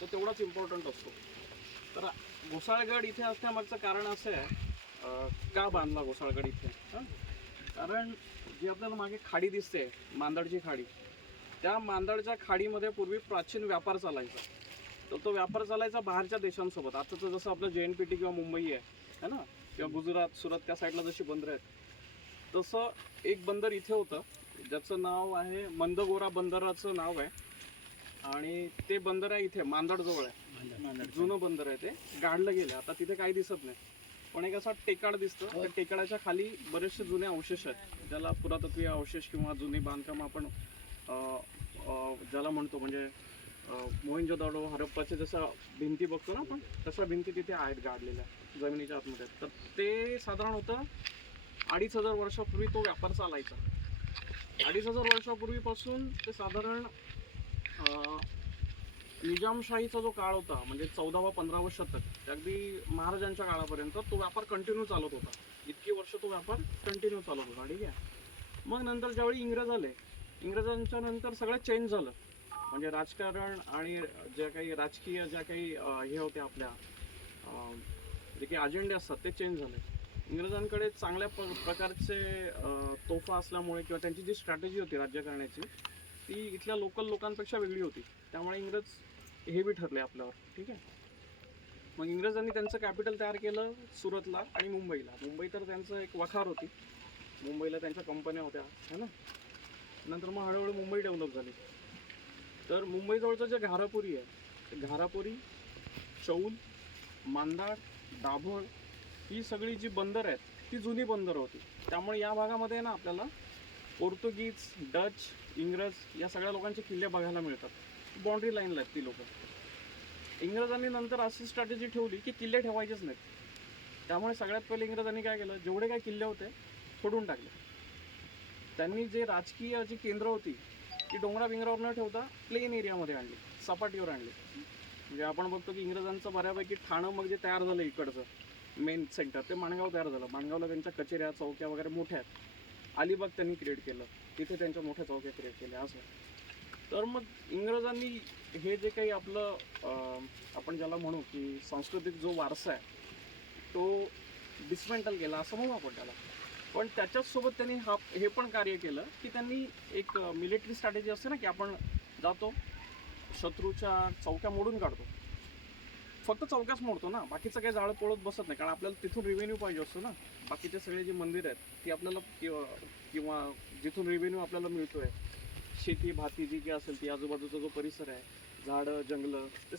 तो तेवढाच इम्पॉर्टंट असतो. तर घोसाळगड इथे असण्यामागचं कारण असं आहे का बांधला घोसाळगड इथे? कारण जी आपल्याला मागे खाडी दिसते मांदडची खाडी त्या मांदडच्या खाडीमध्ये पूर्वी प्राचीन व्यापार चालायचा. तर तो व्यापार चालायचा बाहेरच्या देशांसोबत. आताचं जसं आपलं जे एन पी टी किंवा मुंबई आहे है ना? किंवा गुजरात सुरत त्या साईडला जशी बंदरं आहेत तसं एक बंदर इथे होतं ज्याचं नाव आहे मंदगोरा बंदराचं नाव आहे. आणि ते बंदर आहे इथे मांदडजवळ आहे. जुनं बंदर आहे ते. गाडलं गेलं. आता तिथे काही दिसत नाही. पण एक असा टेकाड दिसतं. त्या टेकाडाच्या खाली बरेचसे जुने अवशेष आहेत. ज्याला पुरातत्वीय अवशेष किंवा जुनी बांधकाम आपण ज्याला म्हणतो म्हणजे मोहिंजोदाडो हरप्पाचे जसं भिंती बघतो ना आपण तशा भिंती तिथे आहेत गाडलेल्या जमिनीच्या आतमध्ये. तर ते साधारण होतं अडीच हजार वर्षापूर्वी तो व्यापार चालायचा. अडीच हजार वर्षापूर्वीपासून ते साधारण निजामशाहीचा जो काळ होता म्हणजे चौदावा पंधरावं शतक अगदी महाराजांच्या काळापर्यंत तो व्यापार कंटिन्यू चालत होता. इतकी वर्ष तो व्यापार कंटिन्यू चालत होता ठीक आहे? मग नंतर ज्यावेळी इंग्रज आले इंग्रजांच्या नंतर सगळं चेंज झालं. म्हणजे राजकारण आणि ज्या काही राजकीय ज्या काही हे होते आपल्या जे काही अजेंडे असतात ते चेंज झाले. इंग्रजांकडे चांगल्या प प्रकारचे तोफा असल्यामुळे किंवा त्यांची जी स्ट्रॅटेजी होती राज्य करण्याची ती इथल्या लोकल लोकांपेक्षा वेगळी होती. त्यामुळे इंग्रज हेवी ठरले आपल्यावर. ठीक आहे? मग इंग्रजांनी त्यांचं कॅपिटल तयार केलं सुरतला आणि मुंबईला. मुंबई तर त्यांचं एक वखार होती. मुंबईला त्यांच्या कंपन्या होत्या. है ना? नंतर मग हळूहळू मुंबई डेव्हलप झाली. तर मुंबईजवळचं जे घारापुरी आहे ते घारापुरी चौल मांदाड दाभोळ ही सगळी जी बंदर आहेत ती जुनी बंदरं होती. त्यामुळे या भागामध्ये ना आपल्याला पोर्तुगीज डच इंग्रज या सगळ्या लोकांचे किल्ले बघायला मिळतात. बाउंड्री लाईनला आहेत ती लोकं. इंग्रजांनी नंतर अशी स्ट्रॅटेजी ठेवली की किल्ले ठेवायचेच नाहीत. त्यामुळे सगळ्यात पहिले इंग्रजांनी काय केलं? जेवढे काय किल्ले होते फोडून टाकले. त्यांनी जे राजकीय जी केंद्र होती ती डोंगरा बिंगरावर न ठेवता प्लेन एरियामध्ये आणली. सपाटीवर आणली. म्हणजे आपण बघतो की इंग्रजांचं बऱ्यापैकी ठाणं मग जे तयार झालं इकडचं. मेन सेंटर ते माणगाव तयार झालं. माणगावला त्यांच्या कचेऱ्या चौक्या वगैरे मोठ्या आहेत. अलिबाग त्यांनी क्रिएट केलं. तिथे त्यांच्या मोठ्या चौक्या क्रिएट केल्या असं. तर मग इंग्रजांनी हे जे काही आपलं आपण ज्याला म्हणू की सांस्कृतिक जो वारसा आहे तो डिसमेंटल केला असं म्हणू आपण त्याला. पण त्याच्याचसोबत त्यांनी हा हे पण कार्य केलं की त्यांनी एक मिलिटरी स्ट्रॅटेजी असते ना की आपण जातो शत्रूच्या चौक्या मोडून काढतो. फक्त चौक्याच मोडतो ना. बाकीचं काही जाळं पळत बसत नाही. कारण आपल्याला तिथून रेव्हेन्यू पाहिजे असतो ना. बाकीचे सगळे जे मंदिर आहेत ती आपल्याला किंवा जिथून रेव्हेन्यू आपल्याला मिळतोय. शेती भाती जी काही असेल ती आजूबाजूचा जो परिसर आहे झाडं जंगलं ते